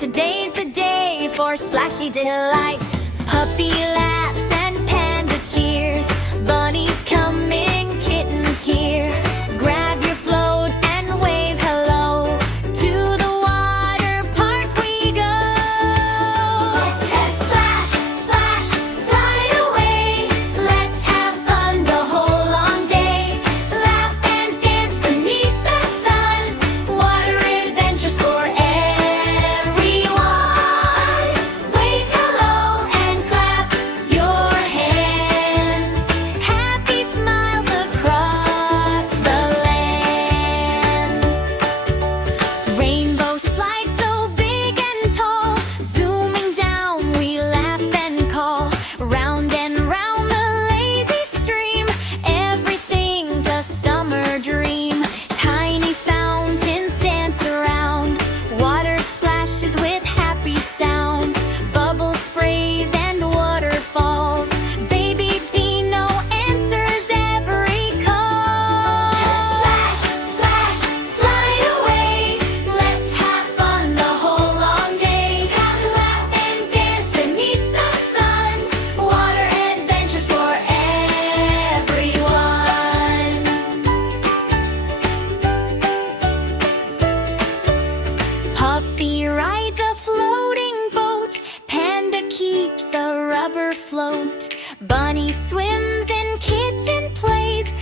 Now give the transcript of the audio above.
Today's the day for splashy delight. Puppy laughs and panda cheers. Bunnies coming, kittens here. Grab your float and wave hello. To the water park we go. And splash, splash, slide away. Let's have fun the whole long day. Laugh and dance beneath the sun. Water adventures for everyone. Wave hello and clap your hands. Happy smiles across the land. Rainbow slides so big and tall. Zooming down we laugh and call. Round and round the lazy stream. Everything's a summer dream. Tiny fountains dance around. Water splashes with happy sounds. Bubble sprays and waterfalls. Baby Dino answers every call. Splash, splash, slide away. Let's have fun the whole long day. Come laugh and dance beneath the sun. Water adventures for everyone. Puppy rides a floating boat. Panda keeps a rubber float. Bunny swims and kitten plays.